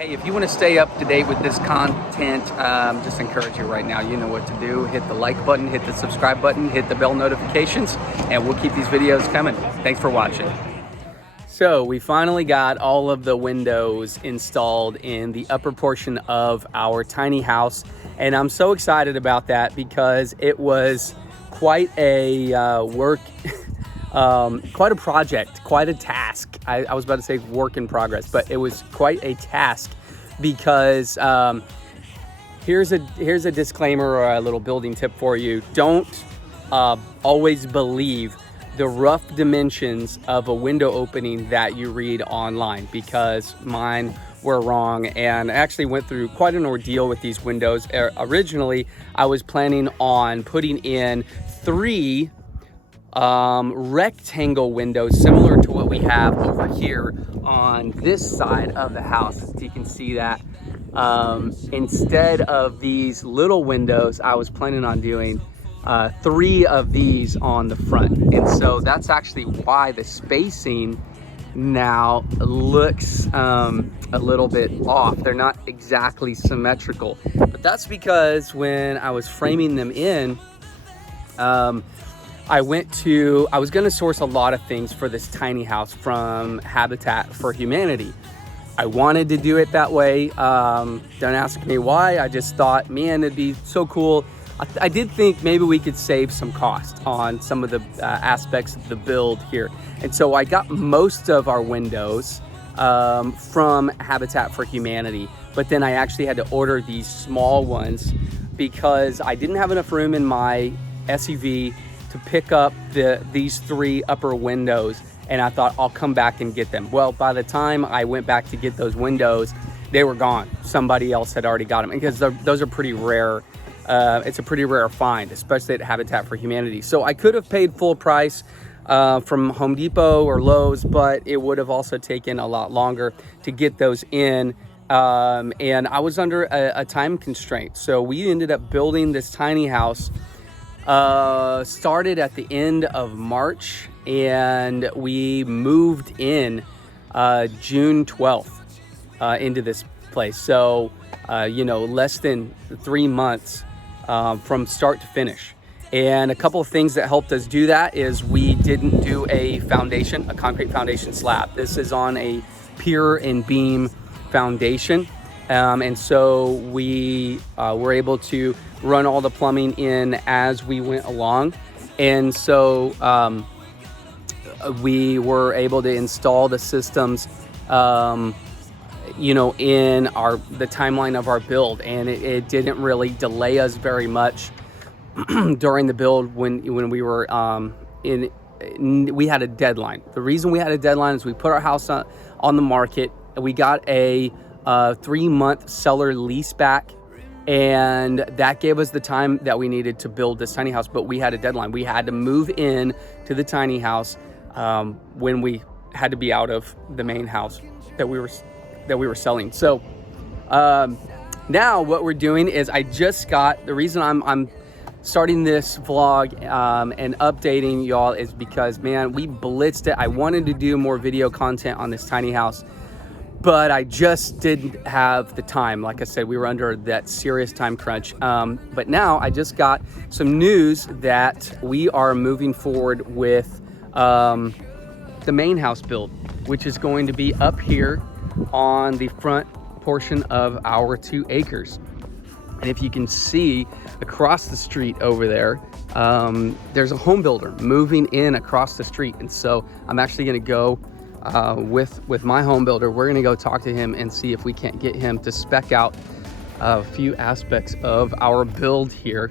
Hey, if you want to stay up to date with this content, just encourage you right now. You know what to do. Hit the like button, hit the subscribe button, hit the bell notifications, and we'll keep these videos coming. Thanks for watching. So we finally got all of the windows installed in the upper portion of our tiny house. And I'm so excited about that because it was quite a quite a project, quite a task. I was about to say work in progress, but it was quite a task because here's a disclaimer or a little building tip for you. Don't always believe the rough dimensions of a window opening that you read online, because mine were wrong, and I actually went through quite an ordeal with these windows. Originally, I was planning on putting in 3 rectangle windows similar to what we have over here on this side of the house. You can see that instead of these little windows, I was planning on doing 3 of these on the front. And so that's actually why the spacing now looks a little bit off. They're not exactly symmetrical, but that's because when I was framing them in, I was going to source a lot of things for this tiny house from Habitat for Humanity. I wanted to do it that way. Don't ask me why. I just thought, man, it'd be so cool. I did think maybe we could save some cost on some of the aspects of the build here. And so I got most of our windows from Habitat for Humanity, but then I actually had to order these small ones because I didn't have enough room in my SUV to pick up these 3 upper windows, and I thought I'll come back and get them. Well, by the time I went back to get those windows, they were gone. Somebody else had already got them, because those are pretty rare. It's a pretty rare find, especially at Habitat for Humanity. So I could have paid full price from Home Depot or Lowe's, but it would have also taken a lot longer to get those in. And I was under a time constraint. So we ended up building this tiny house. Started at the end of March, and we moved in June 12th into this place. So, less than 3 months from start to finish. And a couple of things that helped us do that is we didn't do a concrete foundation slab. This is on a pier and beam foundation. And so we were able to run all the plumbing in as we went along. And so we were able to install the systems, in the timeline of our build. And it didn't really delay us very much during the build when we were we had a deadline. The reason we had a deadline is we put our house on the market. We got a 3-month seller lease back, and that gave us the time that we needed to build this tiny house. But we had a deadline. We had to move in to the tiny house when we had to be out of the main house that we were selling. So now what we're doing is the reason I'm starting this vlog and updating y'all is because, man, we blitzed it. I wanted to do more video content on this tiny house, but I just didn't have the time. Like I said, we were under that serious time crunch. But now I just got some news that we are moving forward with the main house build, which is going to be up here on the front portion of our 2 acres. And if you can see across the street over there, there's a home builder moving in across the street. And so I'm actually gonna go with my home builder. We're gonna go talk to him and see if we can't get him to spec out a few aspects of our build here,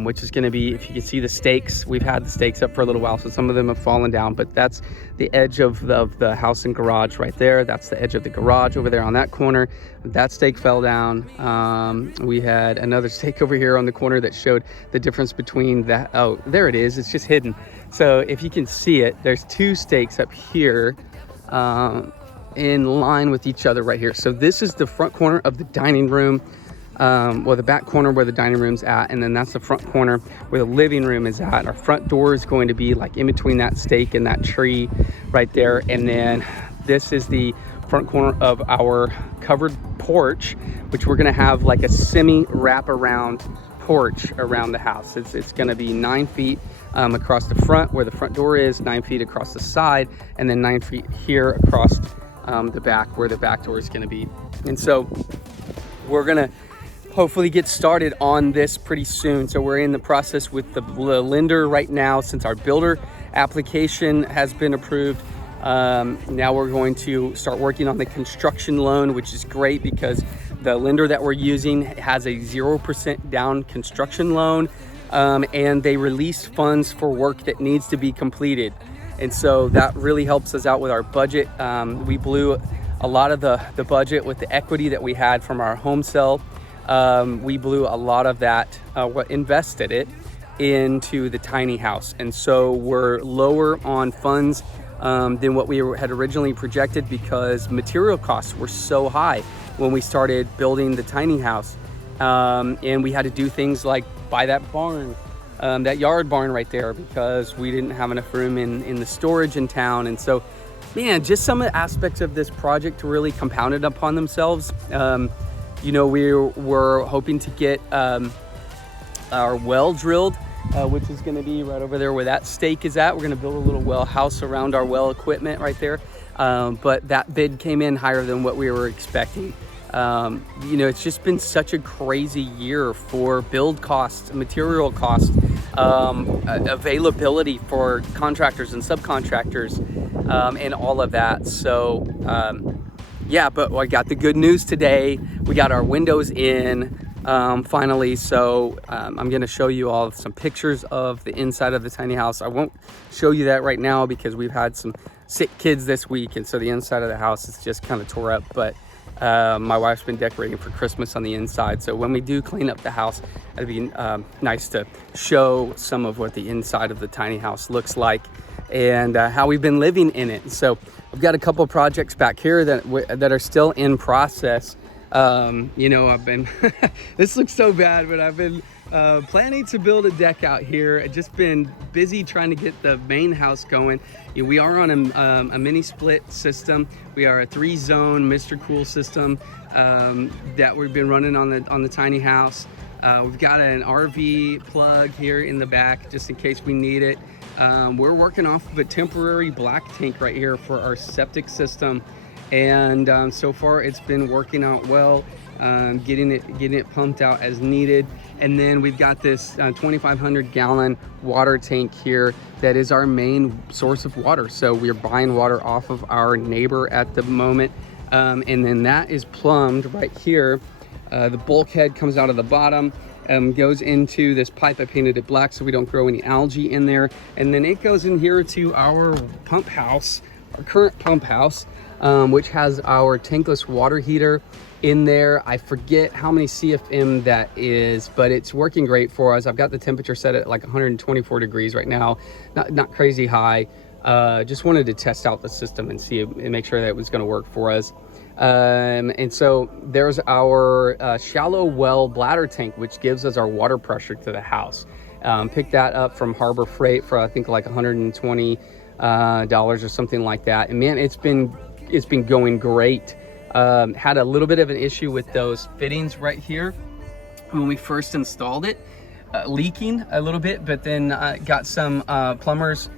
which is gonna be, if you can see the stakes, we've had the stakes up for a little while, so some of them have fallen down, but that's the edge of the house and garage right there. That's the edge of the garage over there on that corner. That stake fell down. We had another stake over here on the corner that showed the difference between that. Oh, there it is. It's just hidden. So if you can see it, there's 2 stakes up here in line with each other right here. So this is the front corner of the dining room, the back corner where the dining room's at, and then that's the front corner where the living room is at. Our front door is going to be like in between that stake and that tree right there. And then this is the front corner of our covered porch, which we're gonna have like a semi wraparound porch around the house. It's gonna be 9 feet across the front where the front door is, 9 feet across the side, and then 9 feet here across the back where the back door is gonna be. And so we're gonna hopefully get started on this pretty soon. So we're in the process with the lender right now since our builder application has been approved. Now we're going to start working on the construction loan, which is great because the lender that we're using has a 0% down construction loan, and they release funds for work that needs to be completed. And so that really helps us out with our budget. We blew a lot of the budget with the equity that we had from our home sale. We blew a lot of that, invested it into the tiny house. And so we're lower on funds than what we had originally projected because material costs were so high when we started building the tiny house. And we had to do things like buy that barn, that yard barn right there, because we didn't have enough room in the storage in town. And so, man, just some of the aspects of this project really compounded upon themselves. You know, we're hoping to get our well drilled, which is going to be right over there where that stake is at. We're going to build a little well house around our well equipment right there. But that bid came in higher than what we were expecting. You know, it's just been such a crazy year for build costs, material costs, availability for contractors and subcontractors, and all of that. So, yeah, but I got the good news today. We got our windows in finally. So I'm going to show you all some pictures of the inside of the tiny house. I won't show you that right now because we've had some sick kids this week. And so the inside of the house is just kind of tore up. But my wife's been decorating for Christmas on the inside. So when we do clean up the house, it'd be nice to show some of what the inside of the tiny house looks like and how we've been living in it. So I've got a couple projects back here that are still in process. You know, I've been, this looks so bad, but I've been planning to build a deck out here. I've just been busy trying to get the main house going. You know, we are on a mini split system. We are a 3-zone Mr. Cool system that we've been running on the tiny house. We've got an RV plug here in the back just in case we need it. We're working off of a temporary black tank right here for our septic system. And so far it's been working out well, getting it pumped out as needed. And then we've got this 2,500 gallon water tank here that is our main source of water. So we're buying water off of our neighbor at the moment. And then that is plumbed right here. The bulkhead comes out of the bottom, goes into this pipe. I painted it black so we don't grow any algae in there. And then it goes in here to our pump house, our current pump house, which has our tankless water heater in there. I forget how many CFM that is, but it's working great for us. I've got the temperature set at like 124 degrees right now, not crazy high. Just wanted to test out the system and see and make sure that it was going to work for us. And so there's our shallow well bladder tank, which gives us our water pressure to the house. Picked that up from Harbor Freight for I think like $120 or something like that. And man, it's been going great. Had a little bit of an issue with those fittings right here when we first installed it, leaking a little bit, but then got some plumbers,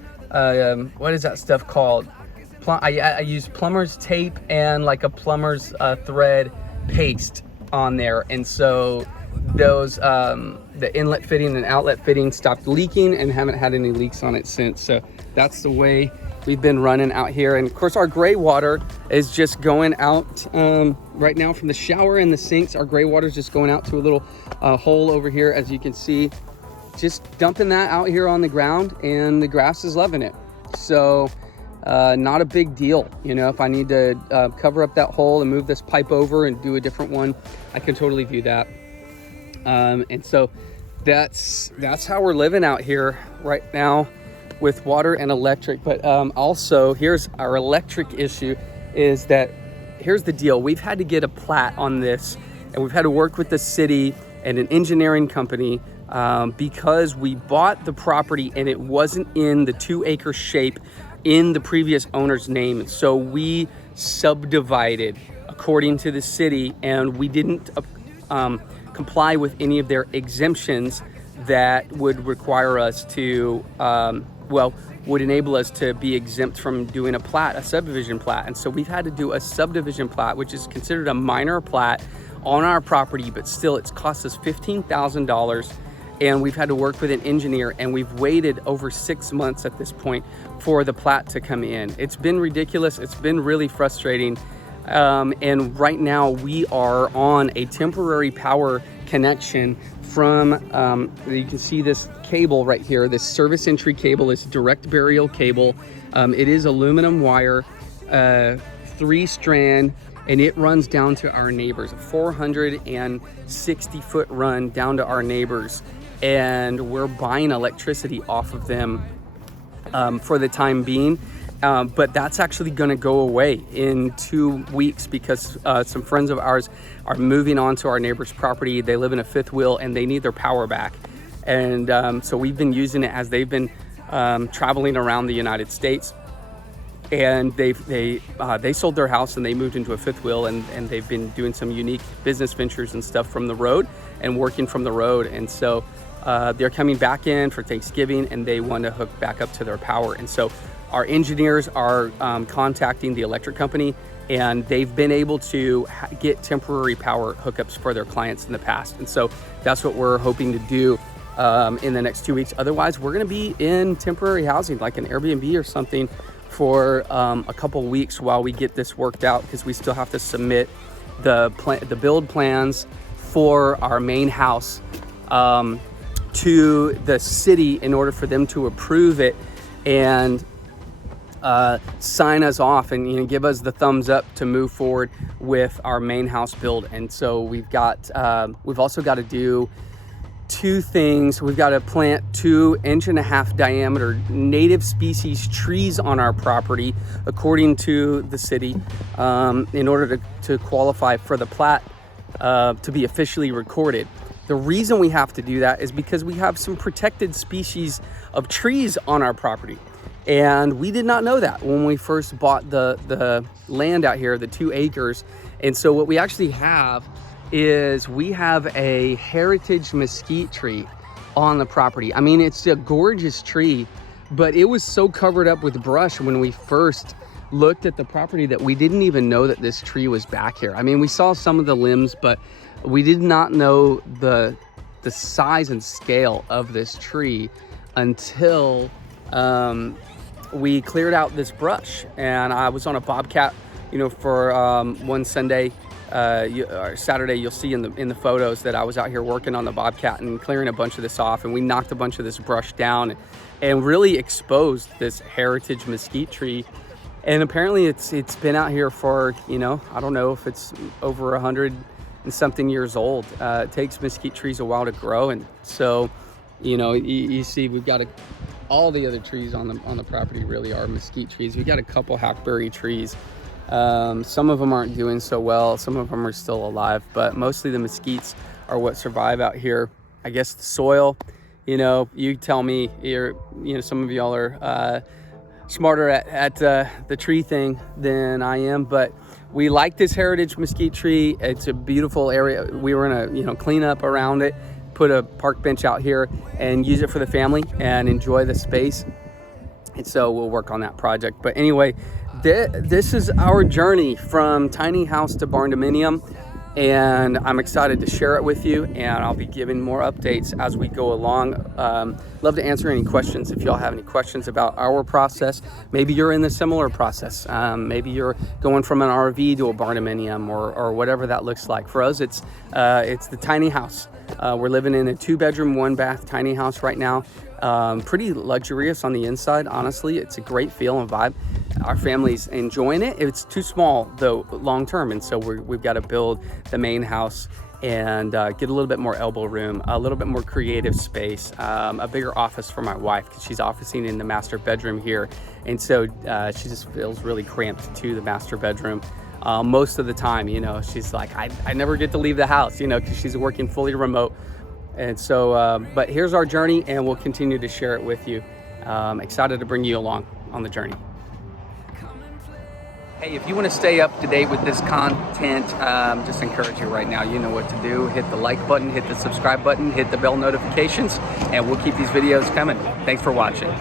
what is that stuff called? I used plumber's tape and like a plumber's thread paste on there. And so those, the inlet fitting and outlet fitting stopped leaking and haven't had any leaks on it since. So that's the way we've been running out here. And of course our gray water is just going out right now from the shower and the sinks. Our gray water is just going out to a little hole over here, as you can see, just dumping that out here on the ground, and the grass is loving it. So not a big deal. You know, if I need to cover up that hole and move this pipe over and do a different one, I can totally do that. And so that's how we're living out here right now with water and electric. But also here's our electric issue, is that here's the deal. We've had to get a plat on this, and we've had to work with the city and an engineering company because we bought the property and it wasn't in the 2-acre shape in the previous owner's name. So we subdivided according to the city, and we didn't comply with any of their exemptions that would require us to, would enable us to be exempt from doing a subdivision plat. And so we've had to do a subdivision plat, which is considered a minor plat on our property, but still it's cost us $15,000. And we've had to work with an engineer, and we've waited over 6 months at this point for the plat to come in. It's been ridiculous. It's been really frustrating. And right now we are on a temporary power connection from, you can see this cable right here, this service entry cable, is direct burial cable. It is aluminum wire, 3-strand, and it runs down to our neighbors, a 460-foot run down to our neighbors. And we're buying electricity off of them for the time being. But that's actually going to go away in 2 weeks because some friends of ours are moving onto our neighbor's property. They live in a fifth wheel and they need their power back. And so we've been using it as they've been traveling around the United States. And they sold their house and they moved into a fifth wheel, and they've been doing some unique business ventures and stuff from the road and working from the road. And so they're coming back in for Thanksgiving, and they want to hook back up to their power. And so our engineers are contacting the electric company, and they've been able to get temporary power hookups for their clients in the past. And so that's what we're hoping to do in the next 2 weeks. Otherwise, we're going to be in temporary housing, like an Airbnb or something, for a couple weeks while we get this worked out, because we still have to submit the build plans for our main house to the city in order for them to approve it and sign us off and give us the thumbs up to move forward with our main house build. And so we've also got to do 2 things. We've got to plant 2 1.5-inch diameter native species trees on our property, according to the city, in order to qualify for the plat to be officially recorded. The reason we have to do that is because we have some protected species of trees on our property. And we did not know that when we first bought the land out here, the 2 acres. And so what we actually have is we have a heritage mesquite tree on the property. I mean, it's a gorgeous tree, but it was so covered up with brush when we first looked at the property that we didn't even know that this tree was back here. I mean, we saw some of the limbs, but we did not know the size and scale of this tree until we cleared out this brush. And I was on a bobcat, for one Sunday, or Saturday. You'll see in the photos that I was out here working on the bobcat and clearing a bunch of this off, and we knocked a bunch of this brush down and really exposed this heritage mesquite tree. And apparently it's been out here for, I don't know if it's over 100 and something years old. It takes mesquite trees a while to grow, and so you see we've got all the other trees on the property really are mesquite trees. We've got a couple hackberry trees. Some of them aren't doing so well. Some of them are still alive, but mostly the mesquites are what survive out here. I guess the soil, you tell me. Some of y'all are smarter at the tree thing than I am, but we like this heritage mesquite tree. It's a beautiful area. We were gonna clean up around it, put a park bench out here and use it for the family and enjoy the space. And so we'll work on that project. But anyway, this is our journey from tiny house to barn dominium, and I'm excited to share it with you, and I'll be giving more updates as we go along. Love to answer any questions if y'all have any questions about our process. Maybe you're in the similar process. Maybe you're going from an RV to a barn dominium or whatever that looks like. For us, it's the tiny house. We're living in a 2-bedroom, 1-bath tiny house right now. Pretty luxurious on the inside, honestly. It's a great feel and vibe. Our family's enjoying it. It's too small though long term, and so we've got to build the main house and get a little bit more elbow room, a little bit more creative space, a bigger office for my wife because she's officing in the master bedroom here, and so she just feels really cramped to the master bedroom. Most of the time, she's like, I never get to leave the house, because she's working fully remote. And so, but here's our journey, and we'll continue to share it with you. Excited to bring you along on the journey. Hey, if you want to stay up to date with this content, just encourage you right now. You know what to do. Hit the like button, hit the subscribe button, hit the bell notifications, and we'll keep these videos coming. Thanks for watching.